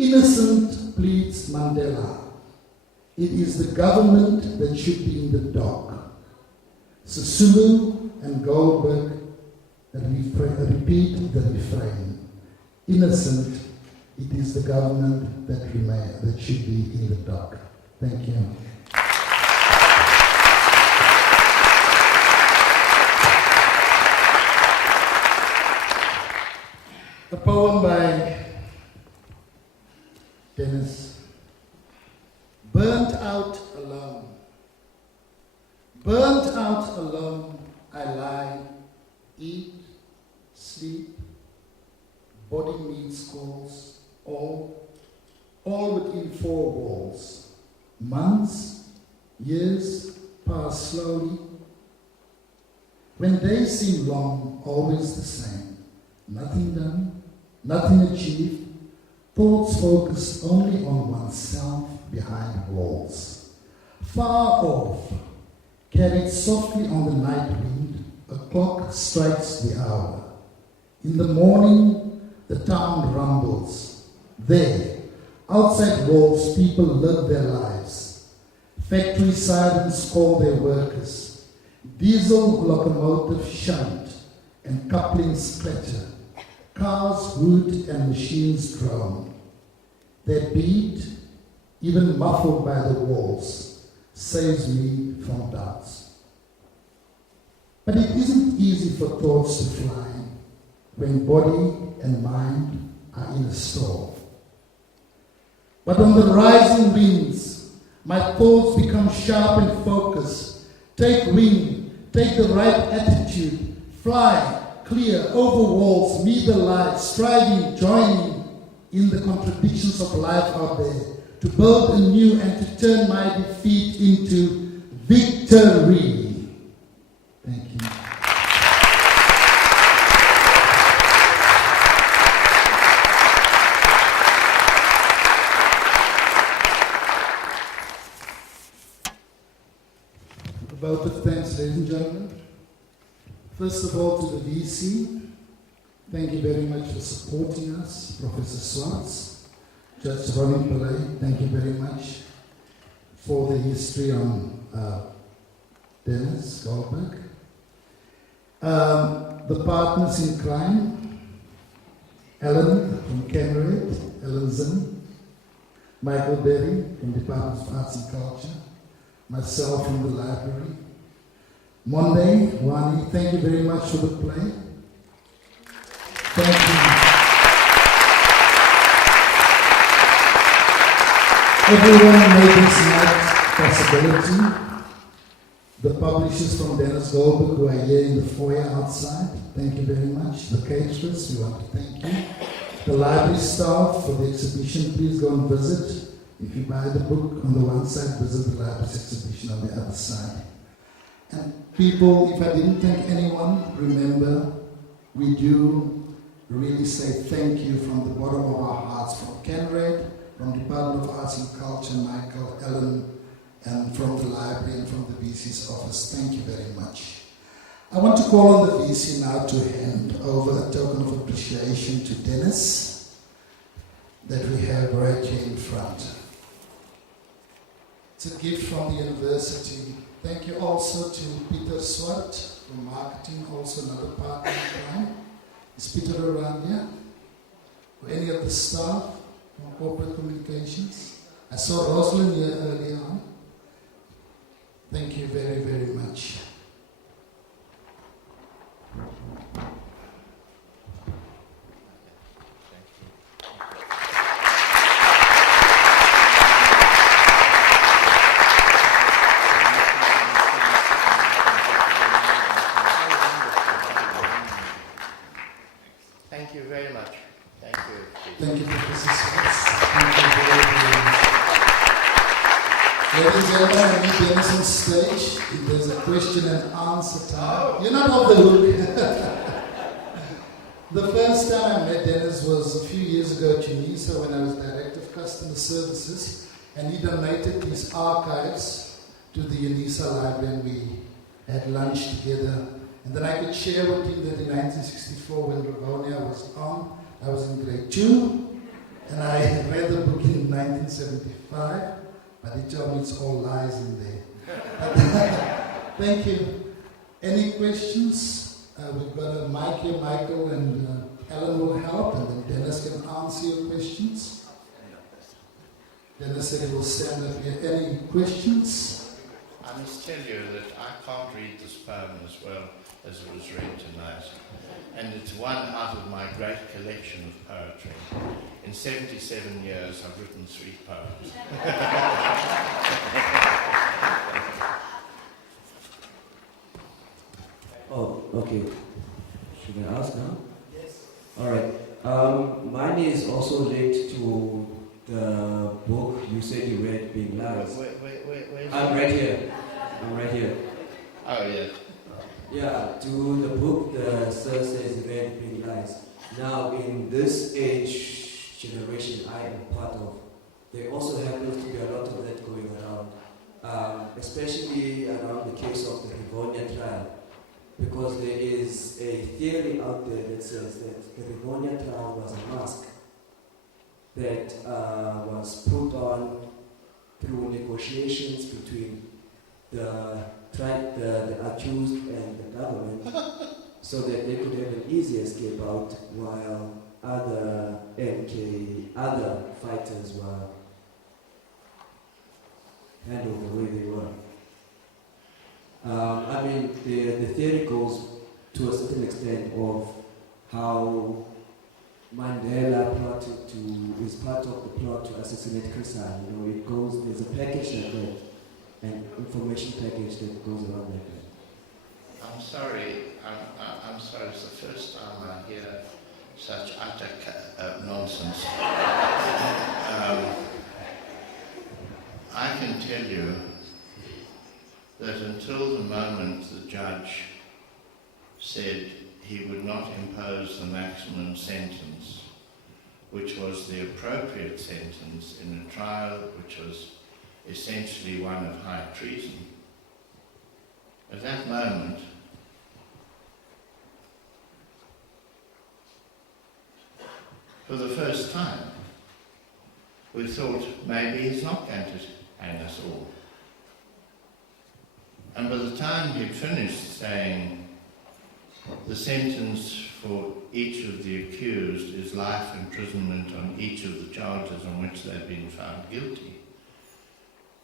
Innocent, pleads Mandela. It is the government that should be in the dock. Sisulu and Goldberg repeat the refrain. Innocent, it is the government that should be in the dock. Thank you. A poem by Dennis. Burnt out alone. Burnt out alone, I lie, eat, sleep, body needs calls, all within four walls. Months, years pass slowly. When days seem long, always the same. Nothing done, nothing achieved. Thoughts focus only on oneself behind walls. Far off, carried softly on the night wind, a clock strikes the hour. In the morning, the town rumbles. There, outside walls, people live their lives. Factory sirens call their workers. Diesel locomotives shunt and couplings clatter. Cars hoot and machines drone. Their beat, even muffled by the walls, saves me from doubts. But it isn't easy for thoughts to fly when body and mind are in a storm. But on the rising winds, my thoughts become sharp and focused. Take wing, take the right attitude, fly, clear, over walls, meet the light, striving, joining in the contradictions of life out there, to build anew and to turn my defeat into victory. Thank you. A vote of thanks, ladies and gentlemen. First of all, to the VC, thank you very much for supporting us. Professor Swartz, Judge Ronnie Pillay, thank you very much for the history on Dennis Goldberg. The partners in crime, Ellen from Canrad, Ellen Zinn, Michael Berry from Department of Arts and Culture, myself from the library, Monday, Wani, thank you very much for the play. Thank you. Everyone made this night possibility. The publishers from Dennis Goldberg who are here in the foyer outside, thank you very much. The caterers, we want to thank you. The library staff for the exhibition, please go and visit. If you buy the book on the one side, visit the library's exhibition on the other side. And people, if I didn't thank anyone, remember, we do really say thank you from the bottom of our hearts, from Canrad, from Department of Arts and Culture, Michael, Ellen, and from the library and from the VC's office. Thank you very much. I want to call on the VC now to hand over a token of appreciation to Dennis that we have right here in front. It's a gift from the university. Thank you also to Peter Swart from marketing, also another partner in crime. Is Peter around here? Or any of the staff from corporate communications? I saw Rosalind here earlier on. Thank you very, very much. Thank you very much. Thank you. Thank you, Professor Swartz. Thank you very, very much. Ladies and gentlemen, I meet Dennis on stage. If there's a question and answer time, you're not off the hook. The first time I met Dennis was a few years ago at UNISA when I was Director of Customer Services, and he donated his archives to the UNISA library, and we had lunch together. And then I could share with him that in 1964, when Rivonia was on, I was in grade 2, And I read the book in 1975, but they tell me it's all lies in there. Thank you. Any questions? We've got a mic here, Michael, and Alan will help, and then Dennis can answer your questions. Dennis said he will stand up here. Any questions? I must tell you that I can't read this poem as well as it was read tonight. And it's one out of my great collection of poetry. In 77 years, I've written 3 poems. Oh, okay. Should I ask now? Yes. All right. Mine is also linked to the book you said you read, Being Lies. Where's I'm right here. I'm right here. Oh, yeah. Yeah, to the book, the sir says read, Being Lies. Now, in this age generation I am part of, there also happens to be a lot of that going around, especially around the case of the RivoniaTrial. Because there is a theory out there that says that the RivoniaTrial was a mask that was put on through negotiations between the accused and the government so that they could have an easy escape out while other fighters were handled the way they were. I mean, the theory goes to a certain extent of how Mandela is part of the plot to assassinate Chrysan. You know, there's a package like that, an information package that goes around like that. I'm sorry. I'm sorry. It's the first time I hear such utter nonsense. I can tell you that until the moment the judge said he would not impose the maximum sentence, which was the appropriate sentence in a trial which was essentially one of high treason, at that moment, for the first time, we thought maybe he's not going to hang us all. And by the time he'd finished saying the sentence for each of the accused is life imprisonment on each of the charges on which they'd been found guilty,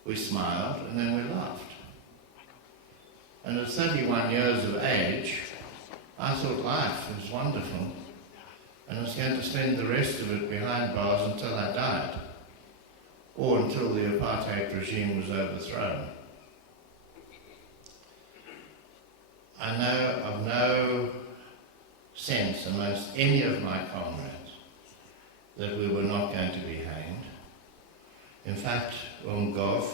we smiled and then we laughed. And at 31 years of age, I thought life was wonderful and I was going to spend the rest of it behind bars until I died, or until the apartheid regime was overthrown. I know of no sense amongst any of my comrades that we were not going to be hanged. In fact, Gov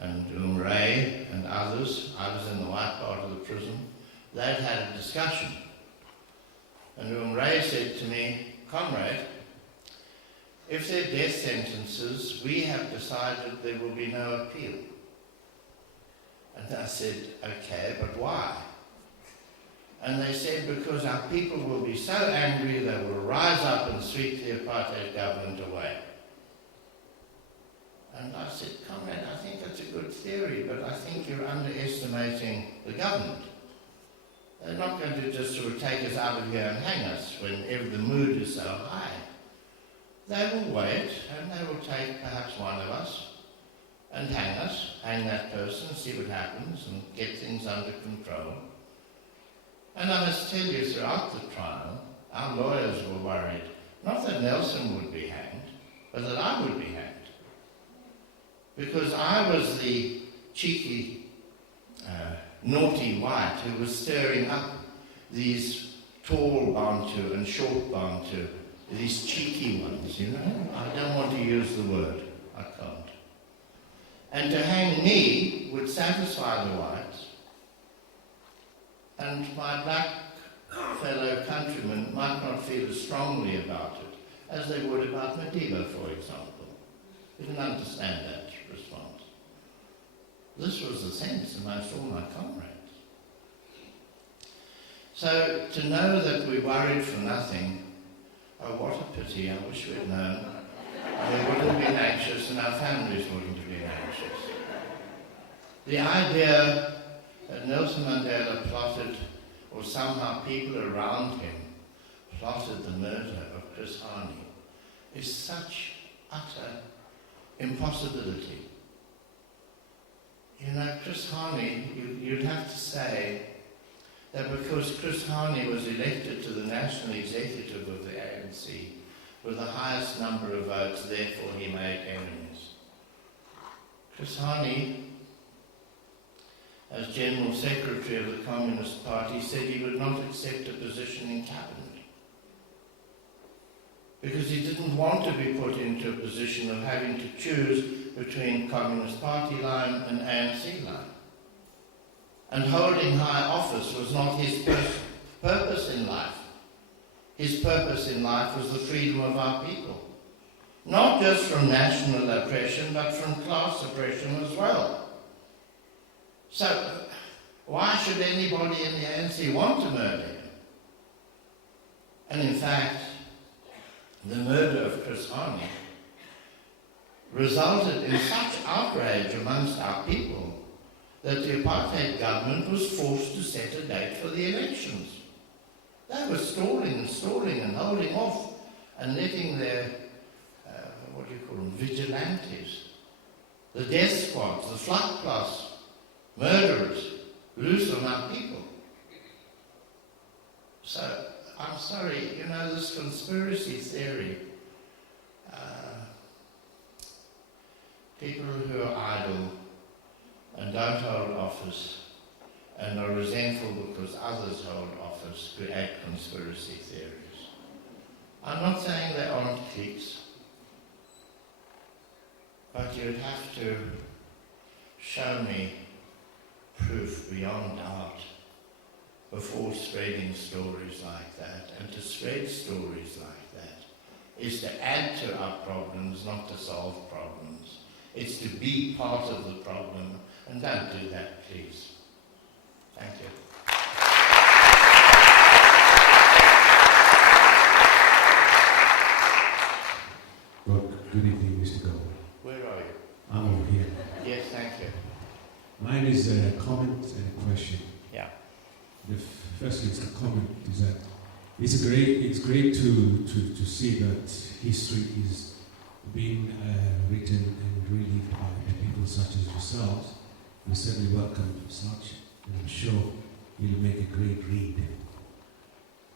and Ray and others, I was in the white part of the prison, they'd had a discussion. And Ray said to me, "Comrade, if they're death sentences, we have decided there will be no appeal." And I said, "Okay, but why?" And they said, "Because our people will be so angry they will rise up and sweep the apartheid government away." And I said, "Comrade, I think that's a good theory, but I think you're underestimating the government. They're not going to just sort of take us out of here and hang us whenever the mood is so high. They will wait and they will take perhaps one of us and hang us, hang that person, see what happens and get things under control." And I must tell you, throughout the trial, our lawyers were worried, not that Nelson would be hanged, but that I would be hanged. Because I was the cheeky, naughty white who was stirring up these tall Bantu and short Bantu, these cheeky ones, you know. I don't want to use the word. I can't. And to hang me would satisfy the whites, and my black fellow countrymen might not feel as strongly about it as they would about Madiba, for example. You can understand that response. This was the sense amongst all my comrades. So to know that we worried for nothing, Oh, what a pity. I wish we'd known. We wouldn't have been anxious and our families wouldn't have been anxious. The idea that Nelson Mandela plotted, or somehow people around him plotted the murder of Chris Hani, is such utter impossibility. You know, Chris Hani, you'd have to say that because Chris Hani was elected to the national executive of the ANC with the highest number of votes, therefore he made enemies. Chris Hani, as General Secretary of the Communist Party, said he would not accept a position in cabinet because he didn't want to be put into a position of having to choose between Communist Party line and ANC line. And holding high office was not his purpose in life. His purpose in life was the freedom of our people. Not just from national oppression, but from class oppression as well. So, why should anybody in the ANC want to murder him? And in fact, the murder of Chris Hani resulted in such outrage amongst our people that the apartheid government was forced to set a date for the elections. They were stalling and holding off and letting their, vigilantes, the death squads, the flood class, murderers, loose on our people. So, I'm sorry, you know, this conspiracy theory, people who are idle and don't hold office and are resentful because others hold office create conspiracy theories. I'm not saying they aren't cliques, but you'd have to show me proof beyond doubt before spreading stories like that. And to spread stories like that is to add to our problems, not to solve problems. It's to be part of the problem, and don't do that, please. Thank you. Well, good evening, Mr. Gold. Where are you? I'm over here. Yes, thank you. Mine is a comment and a question. Yeah. The first is a comment is that it's great to see that history is being written and relived by people such as yourselves. We certainly welcome such, and I'm sure you'll make a great read.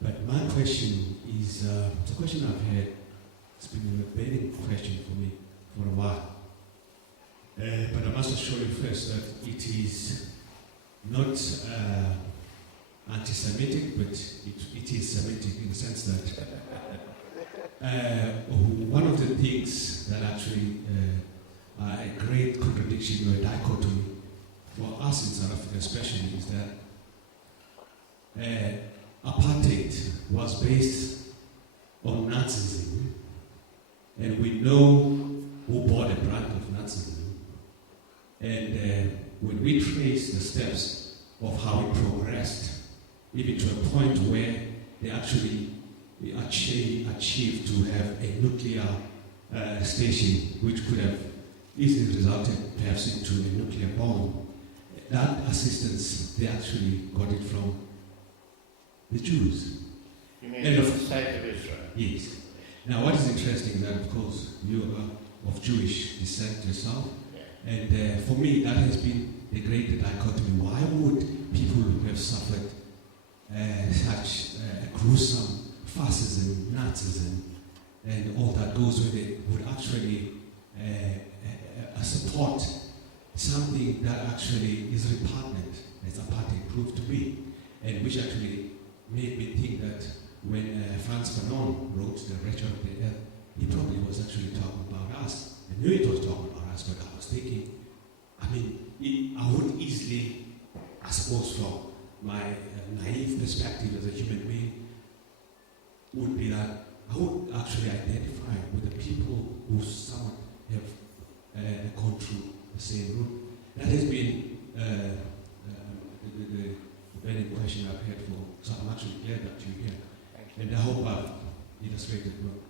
But my question is, it's a question I've had. It's been a burning question for me for a while. But I must assure you first that it is not anti-Semitic, but it is Semitic in the sense that one of the things that actually are a great contradiction or a dichotomy for us in South Africa especially is that apartheid was based on Nazism, and we know who bore the brunt of Nazism. And when we trace the steps of how it progressed, even to a point where they actually achieved to have a nuclear station which could have easily resulted perhaps into a nuclear bomb, that assistance, they actually got it from the Jews. You mean from the state of Israel? Yes. Now what is interesting is that, of course, you are of Jewish descent yourself, and for me that has been the great dichotomy. Why would people who have suffered such gruesome fascism, Nazism, and all that goes with it would actually support something that actually is repugnant, as apartheid proved to be, and which actually made me think that when Frantz Fanon wrote The Wretched of the Earth, he probably was actually talking about us. I knew it was talking about us, but I was thinking, I would easily, I suppose from my naive perspective as a human being, would be that I would actually identify with the people who somewhat have gone through the same route. That has been the very question I've had for, so I'm actually glad that you're here. And I hope illustrated work.